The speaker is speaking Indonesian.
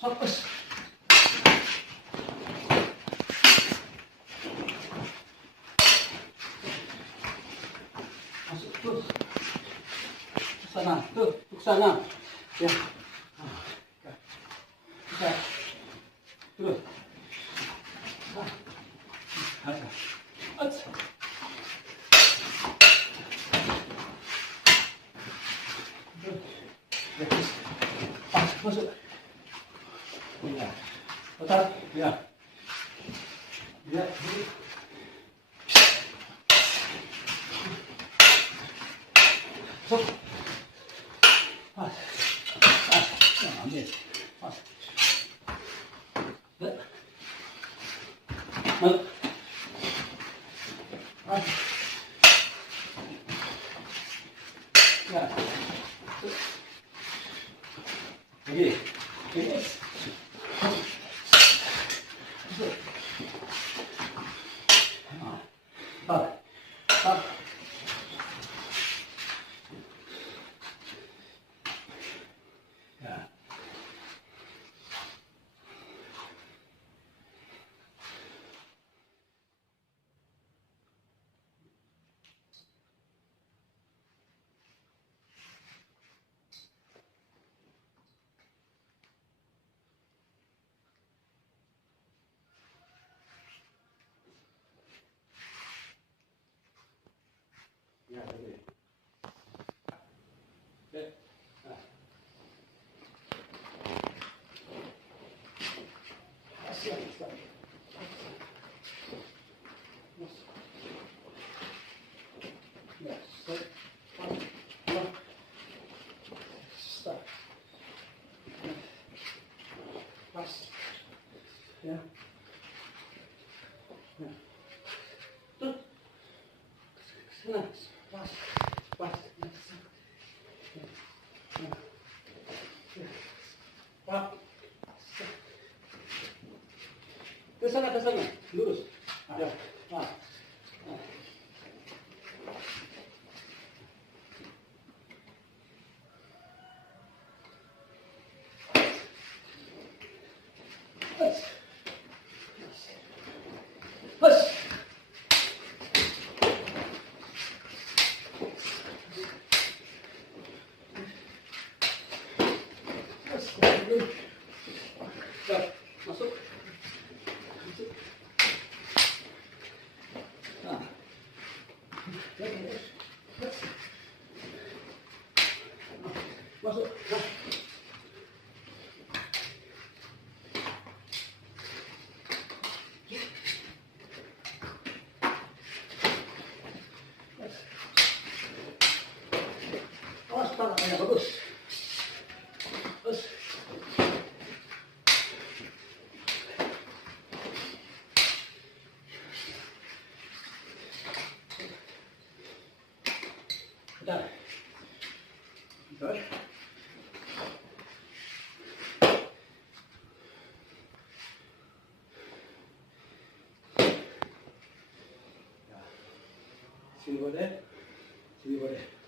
Fokus. Masuk tuh. Ke sana, tuh, ke sana. Ya. Bisa. Terus. Pas, masuk. Ya. Tetap, ya. Ya, jadi. Masuk. Pas. Pas. Nah, ambil. Pas. Ya. Masuk. Pas. Ya. Lagi. Lagi. Stop. Stop. Ya. Ya, lagi. Oke. Nah. Siap, siap. Ya, stop. Stop. Pas. Ya. Nah. Tuh. Sana. Pas. Pas. Pas. Ke sana, lurus. Ya. Nah. Hush. Masuk. Nah. Masuk. Nah. Awas tangannya bagus. Terus. Bentar. Bentar. Ya. Sini boleh. Sini boleh.